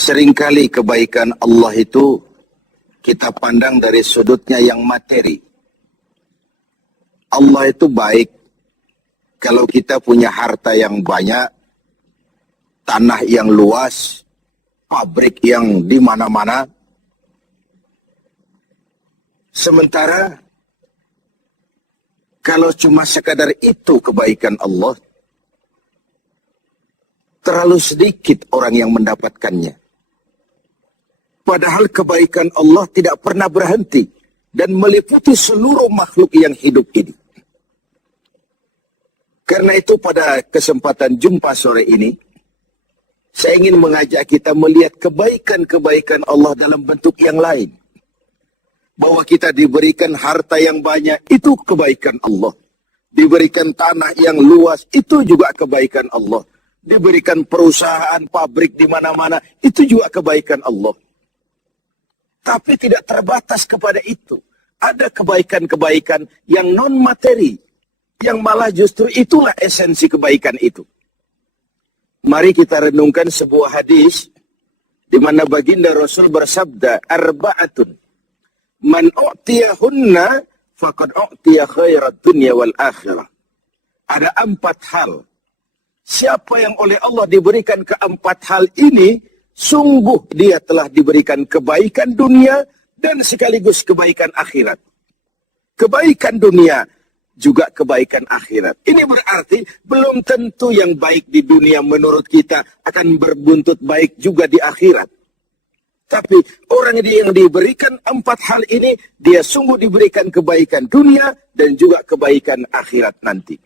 Seringkali kebaikan Allah itu kita pandang dari sudutnya yang materi. Allah itu baik kalau kita punya harta yang banyak, tanah yang luas, pabrik yang di mana-mana. Sementara kalau cuma sekadar itu kebaikan Allah, terlalu sedikit orang yang mendapatkannya. Padahal kebaikan Allah tidak pernah berhenti dan meliputi seluruh makhluk yang hidup ini. Karena itu pada kesempatan jumpa sore ini, saya ingin mengajak kita melihat kebaikan-kebaikan Allah dalam bentuk yang lain. Bahwa kita diberikan harta yang banyak, itu kebaikan Allah. Diberikan tanah yang luas, itu juga kebaikan Allah. Diberikan perusahaan, pabrik di mana-mana, itu juga kebaikan Allah. Tapi tidak terbatas kepada itu. Ada kebaikan-kebaikan yang non-materi, yang malah justru itulah esensi kebaikan itu. Mari kita renungkan sebuah hadis, di mana baginda Rasul bersabda, arba'atun. Man u'tiyahunna faqad u'tiya khairat dunya wal akhirah. Ada 4 hal. Siapa yang oleh Allah diberikan keempat hal ini, sungguh dia telah diberikan kebaikan dunia dan sekaligus kebaikan akhirat. Kebaikan dunia juga kebaikan akhirat. Ini berarti belum tentu yang baik di dunia menurut kita akan berbuntut baik juga di akhirat. Tapi orang yang diberikan 4 hal ini, dia sungguh diberikan kebaikan dunia dan juga kebaikan akhirat nanti.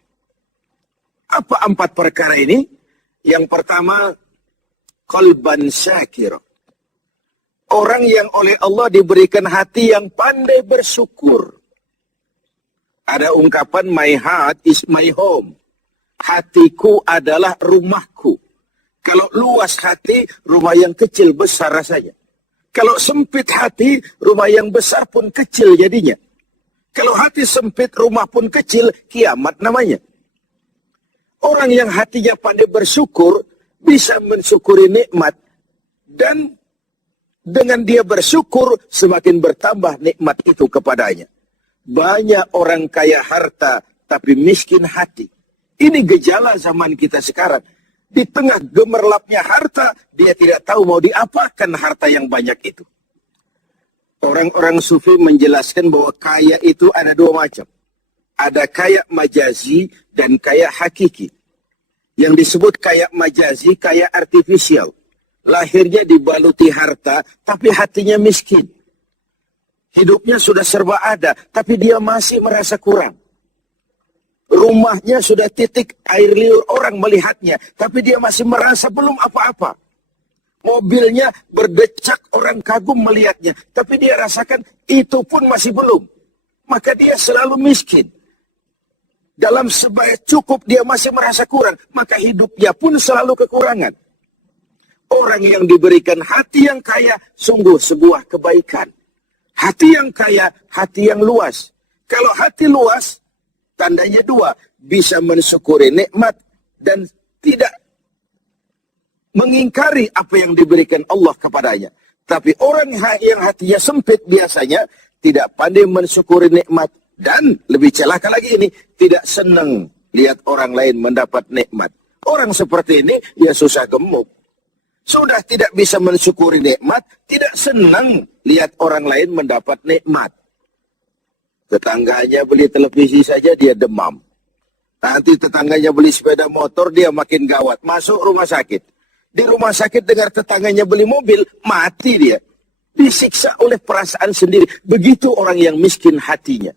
Apa 4 perkara ini? Yang pertama, qalban syakir. Orang yang oleh Allah diberikan hati yang pandai bersyukur. Ada ungkapan, my heart is my home. Hatiku adalah rumahku. Kalau luas hati, rumah yang kecil besar rasanya. Kalau sempit hati, rumah yang besar pun kecil jadinya. Kalau hati sempit, rumah pun kecil, kiamat namanya. Orang yang hatinya pandai bersyukur, bisa mensyukuri nikmat. Dan dengan dia bersyukur, semakin bertambah nikmat itu kepadanya. Banyak orang kaya harta, tapi miskin hati. Ini gejala zaman kita sekarang. Di tengah gemerlapnya harta, dia tidak tahu mau diapakan harta yang banyak itu. Orang-orang sufi menjelaskan bahwa kaya itu ada 2 macam. Ada kaya majazi dan kaya hakiki. Yang disebut kaya majazi, kaya artifisial. Lahirnya dibaluti harta, tapi hatinya miskin. Hidupnya sudah serba ada, tapi dia masih merasa kurang. Rumahnya sudah titik air liur orang melihatnya, tapi dia masih merasa belum apa-apa. Mobilnya berdecak orang kagum melihatnya, tapi dia rasakan itu pun masih belum. Maka dia selalu miskin. Dalam sebaya cukup dia masih merasa kurang, maka hidupnya pun selalu kekurangan. Orang yang diberikan hati yang kaya, sungguh sebuah kebaikan. Hati yang kaya, hati yang luas. Kalau hati luas, tandanya 2, bisa mensyukuri nikmat dan tidak mengingkari apa yang diberikan Allah kepadanya. Tapi orang yang hatinya sempit biasanya tidak pandai mensyukuri nikmat. Dan lebih celaka lagi ini, tidak senang lihat orang lain mendapat nikmat. Orang seperti ini, ya susah gemuk. Sudah tidak bisa mensyukuri nikmat, tidak senang lihat orang lain mendapat nikmat. Tetangganya beli televisi saja dia demam. Nanti tetangganya beli sepeda motor, dia makin gawat. Masuk rumah sakit. Di rumah sakit dengar tetangganya beli mobil, mati dia. Disiksa oleh perasaan sendiri. Begitu orang yang miskin hatinya.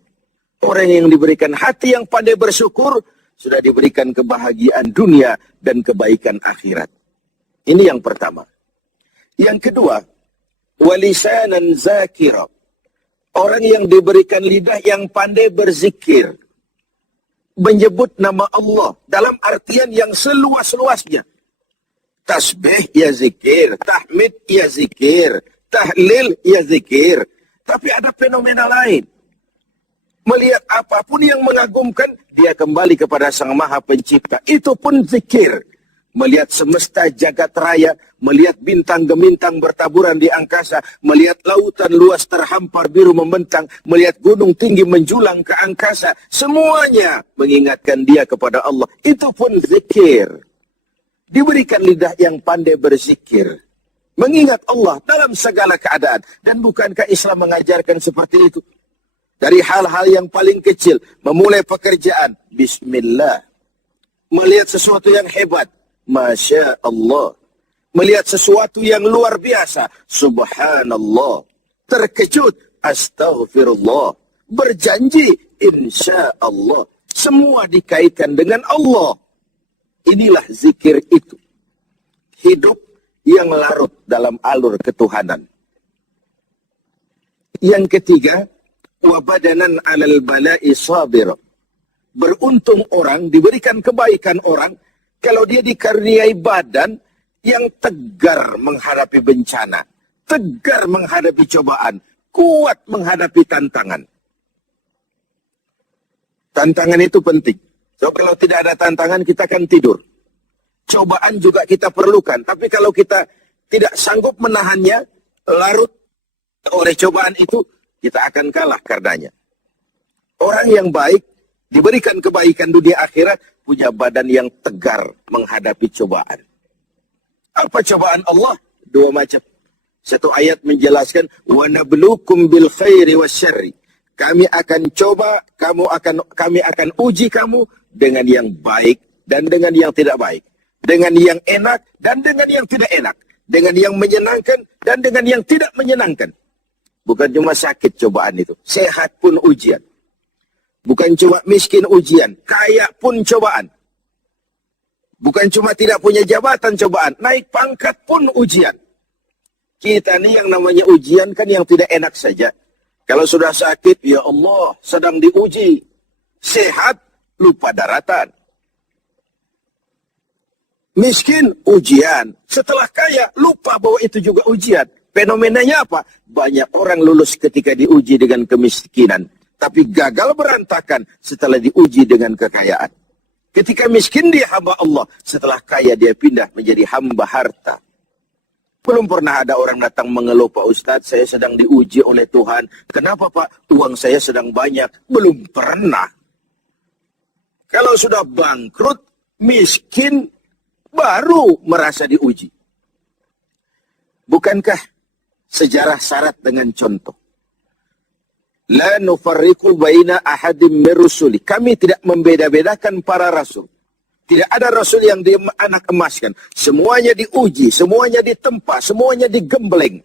Orang yang diberikan hati yang pandai bersyukur, sudah diberikan kebahagiaan dunia dan kebaikan akhirat. Ini yang pertama. Yang kedua, walisanan zakira. Orang yang diberikan lidah yang pandai berzikir. Menyebut nama Allah dalam artian yang seluas-luasnya. Tasbih ya zikir, tahmid ya zikir, tahlil ya zikir. Tapi ada fenomena lain. Melihat apapun yang mengagumkan, dia kembali kepada Sang Maha Pencipta. Itu pun zikir. melihat semesta jagat raya, melihat bintang gemintang bertaburan di angkasa, melihat lautan luas terhampar biru membentang, melihat gunung tinggi menjulang ke angkasa, semuanya mengingatkan dia kepada Allah. Itu pun zikir. Diberikan lidah yang pandai berzikir, mengingat Allah dalam segala keadaan. Dan bukankah Islam mengajarkan seperti itu? Dari hal-hal yang paling kecil, memulai pekerjaan, bismillah. Melihat sesuatu yang hebat, Masya Allah. Melihat sesuatu yang luar biasa, subhanallah. Terkejut, astaghfirullah. Berjanji, insya Allah. Semua dikaitkan dengan Allah. Inilah zikir itu. Hidup yang larut dalam alur ketuhanan. Yang ketiga, wabadanan alal bala'i sabir. Beruntung orang, diberikan kebaikan orang, kalau dia dikaruniai badan yang tegar menghadapi bencana, tegar menghadapi cobaan, kuat menghadapi tantangan. Tantangan itu penting. So, kalau tidak ada tantangan, kita akan tidur. Cobaan juga kita perlukan. Tapi kalau kita tidak sanggup menahannya, larut oleh cobaan itu, kita akan kalah karenanya. Orang yang baik, diberikan kebaikan dunia akhirat, punya badan yang tegar menghadapi cobaan. Apa cobaan Allah? Dua macam. Satu ayat menjelaskan, وَنَبْلُوكُمْ بِالْخَيْرِ وَالشَّرِّ. Kami akan coba, kami akan uji kamu dengan yang baik dan dengan yang tidak baik. Dengan yang enak dan dengan yang tidak enak. Dengan yang menyenangkan dan dengan yang tidak menyenangkan. Bukan cuma sakit cobaan itu. Sehat pun ujian. Bukan cuma miskin ujian, kaya pun cobaan. Bukan cuma tidak punya jabatan cobaan, naik pangkat pun ujian. Kita ni yang namanya ujian kan yang tidak enak saja. Kalau sudah sakit, ya Allah, sedang diuji. Sehat, lupa daratan. Miskin, ujian. Setelah kaya, lupa bahwa itu juga ujian. Fenomenanya apa? Banyak orang lulus ketika diuji dengan kemiskinan. Tapi gagal berantakan setelah diuji dengan kekayaan. Ketika miskin dia hamba Allah, setelah kaya dia pindah menjadi hamba harta. Belum pernah ada orang datang mengeluh, Pak Ustadz, saya sedang diuji oleh Tuhan. Kenapa Pak? Uang saya sedang banyak. Belum pernah. Kalau sudah bangkrut, miskin, baru merasa diuji. Bukankah sejarah syarat dengan contoh? La nufarriqu baina ahadim min rusuli. Kami tidak membeda-bedakan para rasul. Tidak ada rasul yang dianak emaskan. Semuanya diuji, semuanya ditempa, semuanya digembleng.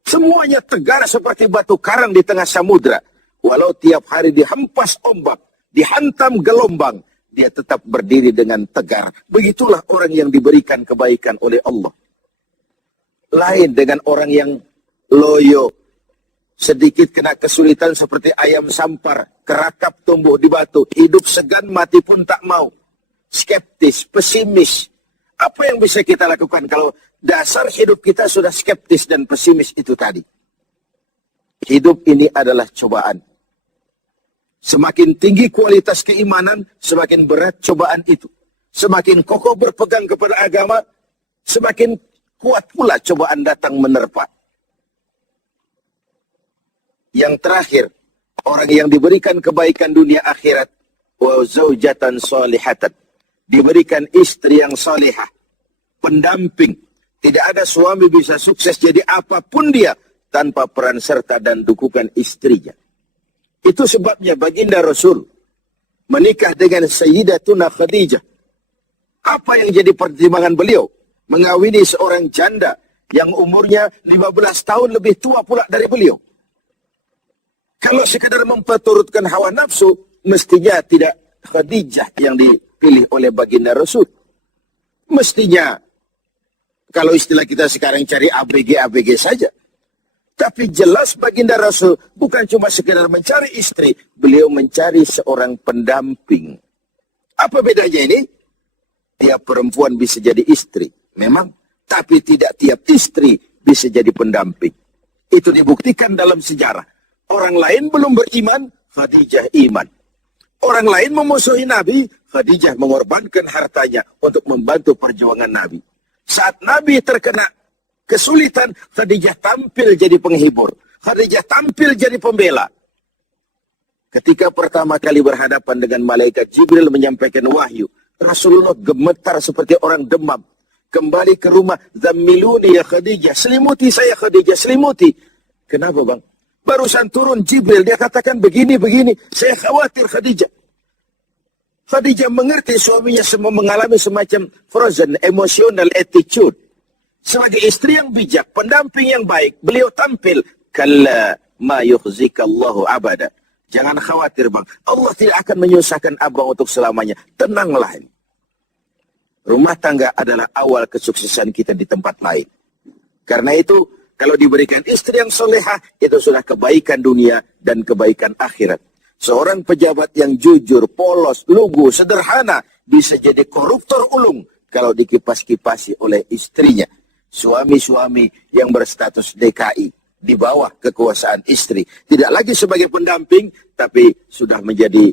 Semuanya tegar seperti batu karang di tengah samudra. Walau tiap hari dihempas ombak, dihantam gelombang, dia tetap berdiri dengan tegar. Begitulah orang yang diberikan kebaikan oleh Allah. Lain dengan orang yang loyo, sedikit kena kesulitan seperti ayam sampar, kerakap tumbuh di batu, hidup segan mati pun tak mau. Skeptis, pesimis. Apa yang bisa kita lakukan kalau dasar hidup kita sudah skeptis dan pesimis itu tadi? Hidup ini adalah cobaan. Semakin tinggi kualitas keimanan, semakin berat cobaan itu. Semakin kokoh berpegang kepada agama, semakin kuat pula cobaan datang menerpa. Yang terakhir, orang yang diberikan kebaikan dunia akhirat, wa zaujatan salihatan, diberikan istri yang salihah, pendamping. Tidak ada suami bisa sukses jadi apapun dia tanpa peran serta dan dukungan istrinya. Itu sebabnya baginda Rasul menikah dengan Sayyidatuna Khadijah. Apa yang jadi pertimbangan beliau? Mengawini seorang janda yang umurnya 15 tahun lebih tua pula dari beliau. Kalau sekadar memperturutkan hawa nafsu, mestinya tidak Khadijah yang dipilih oleh baginda Rasul. Mestinya, kalau istilah kita sekarang cari ABG saja. Tapi jelas baginda Rasul bukan cuma sekadar mencari istri, beliau mencari seorang pendamping. Apa bedanya ini? Tiap perempuan bisa jadi istri, memang. Tapi tidak tiap istri bisa jadi pendamping. Itu dibuktikan dalam sejarah. Orang lain belum beriman, Khadijah iman. Orang lain memusuhi Nabi, Khadijah mengorbankan hartanya untuk membantu perjuangan Nabi. Saat Nabi terkena kesulitan, Khadijah tampil jadi penghibur. Khadijah tampil jadi pembela. Ketika pertama kali berhadapan dengan malaikat Jibril menyampaikan wahyu, Rasulullah gemetar seperti orang demam. Kembali ke rumah, zammiluni ya Khadijah, selimuti saya Khadijah, selimuti. Kenapa bang? Barusan turun Jibril, dia katakan begini-begini, saya khawatir Khadijah. Khadijah mengerti suaminya semua mengalami semacam frozen, emotional attitude. Sebagai istri yang bijak, pendamping yang baik, beliau tampil, kalla ma yukhzikallahu abada. Jangan khawatir bang, Allah tidak akan menyusahkan abang untuk selamanya. Tenanglah ini. Rumah tangga adalah awal kesuksesan kita di tempat lain. Karena itu, kalau diberikan istri yang solehah, itu sudah kebaikan dunia dan kebaikan akhirat. Seorang pejabat yang jujur, polos, lugu, sederhana, bisa jadi koruptor ulung kalau dikipas-kipasi oleh istrinya. Suami-suami yang berstatus DKI, di bawah kekuasaan istri. Tidak lagi sebagai pendamping, tapi sudah menjadi